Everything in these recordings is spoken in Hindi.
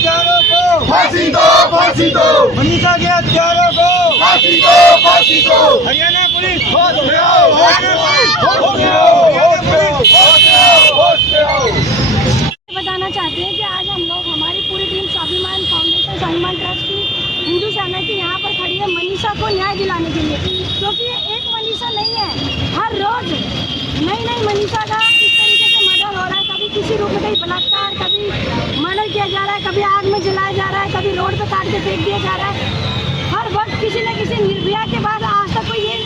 हत्यारों को फांसी दो, फांसी दो, मनीषा के हत्यारों को फांसी दो, फांसी दो। हरियाणा पुलिस होश में आओ, होश में आओ, होश में आओ, होश में आओ, होश में आओ, होश में आओ। बताना चाहते हैं कि आज हम लोग हमारी पूरी टीम स्वाभिमान फाउंडेशन स्वाभिमान ट्रस्ट की हिंदू सेना की यहाँ पर खड़ी है मनीषा को न्याय दिलाने के लिए, क्योंकि ये एक मनीषा नहीं है। हर रोज नई नई मनीषा का इस तरीके से मर्डर हो रहा है। कभी किसी रूप में कहीं बलात्कार, कभी मर्डर किया जा रहा है, कभी आग में जलाया जा रहा है, कभी रोड पे काट के फेंक दिया जा रहा है। हर वक्त किसी न किसी निर्भया के बाद आज तक कोई ये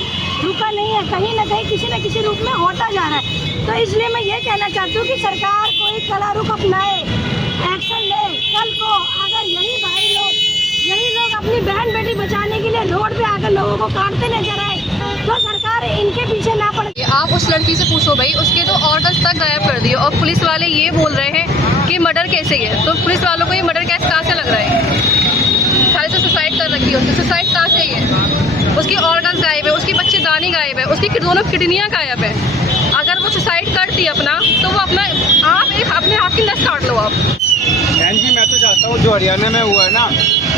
रुका नहीं है। कहीं न कहीं किसी न किसी रूप में होता जा रहा है। तो इसलिए मैं ये कहना चाहती हूँ कि सरकार कोई कड़ा रुख अपनाए, एक्शन ले। कल को अगर यही लोग अपनी बहन बेटी बचाने के लिए रोड पे आकर लोगों को काटते नजर आए तो सरकार इनके पीछे ना पड़े। आप उस लड़की से पूछो भाई, उसके तो ऑर्गन्स तक गायब कर दिए और पुलिस वाले ये बोल रहे हैं कि मर्डर कैसे है। तो पुलिस वालों को ये मर्डर केस कहाँ से लग रहा है? खाली से सुसाइड कर रखी है, उसने सुसाइड कहाँ से है? उसकी ऑर्गन्स गायब है, उसकी बच्चेदानी गायब है, उसकी दोनों किडनियाँ गायब है। अगर वो सुसाइड करती है अपना, तो वो अपने हाथ की नस काट लो आप। बहन जी, मैं तो चाहता हूँ जो हरियाणा में हुआ है ना,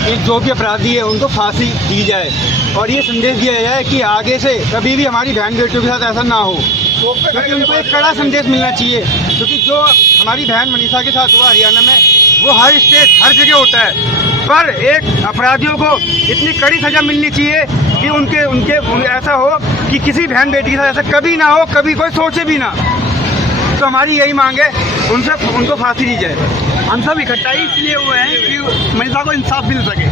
कि जो भी अपराधी है उनको फांसी दी जाए और ये संदेश दिया जाए कि आगे से कभी भी हमारी बहन बेटियों के साथ ऐसा ना हो, क्योंकि उनको एक कड़ा संदेश मिलना चाहिए। क्योंकि जो हमारी बहन मनीषा के साथ हुआ हरियाणा में, वो हर स्टेट हर जगह होता है, पर एक अपराधियों को इतनी कड़ी सजा मिलनी चाहिए कि उनके ऐसा हो कि किसी बहन बेटी के साथ ऐसा कभी ना हो, कभी कोई सोचे भी ना। तो हमारी यही मांग है, उनको फांसी दी जाए। हम सब इकट्ठा ही इसलिए हुए हैं कि मनीषा को इंसाफ मिल सके।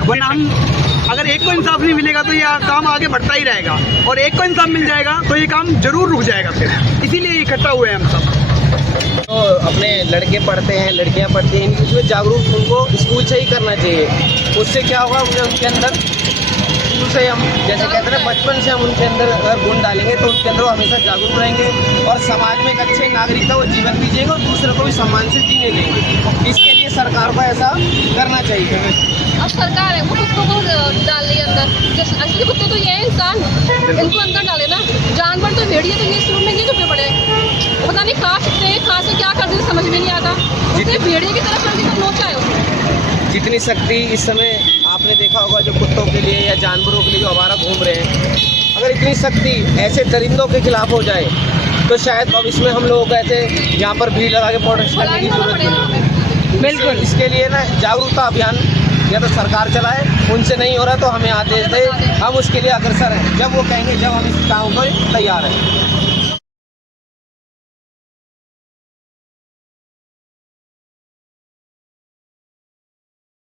वरना हम अगर एक को इंसाफ नहीं मिलेगा तो ये काम आगे बढ़ता ही रहेगा, और एक को इंसाफ मिल जाएगा तो ये काम जरूर रुक जाएगा। फिर इसीलिए इकट्ठा हुए हैं हम सब। तो अपने लड़के पढ़ते हैं, लड़कियां पढ़ती हैं, इसमें जागरूक उनको स्कूल से ही करना चाहिए। उससे क्या होगा, उनके अंदर स्कूल से हम जैसे कहते हैं बचपन से हम उनके अंदर अगर गुण डालेंगे तो उनके अंदर वो हमेशा जागरूक रहेंगे और समाज में एक अच्छे नागरिक का वो जीवन भी जिएंगे और दूसरे को भी सम्मान से जीने देंगे। इसके लिए सरकार को ऐसा करना चाहिए। अब सरकार है वो कुत्तों को डाल रही है अंदर, जैसे असली कुत्ते तो ये है इंसान, इनको अंदर डाले ना। जानवर तो भेड़िए तो ये शुरू में ये चुपे पड़े, पता नहीं कहाँ सकते हैं, कहाँ से क्या कर देते समझ में नहीं आता। उसने भेड़िए की तरफ करके तो नोचा है उसने। जितनी शक्ति इस समय आपने देखा होगा जो कुत्तों के लिए या जानवरों के लिए जो हमारा घूम रहे हैं, अगर इतनी शक्ति ऐसे दरिंदों के खिलाफ हो जाए तो शायद भविष्य में हम लोगों को ऐसे यहाँ पर भीड़ लगा के प्रोटेस्ट करने की जरूरत नहीं। बिल्कुल, इसके लिए ना जागरूकता अभियान या तो सरकार चलाए, उनसे नहीं हो रहा तो हमें आदेश दे, हम उसके लिए अग्रसर हैं। जब वो कहेंगे, जब हम इस काम को तैयार हैं।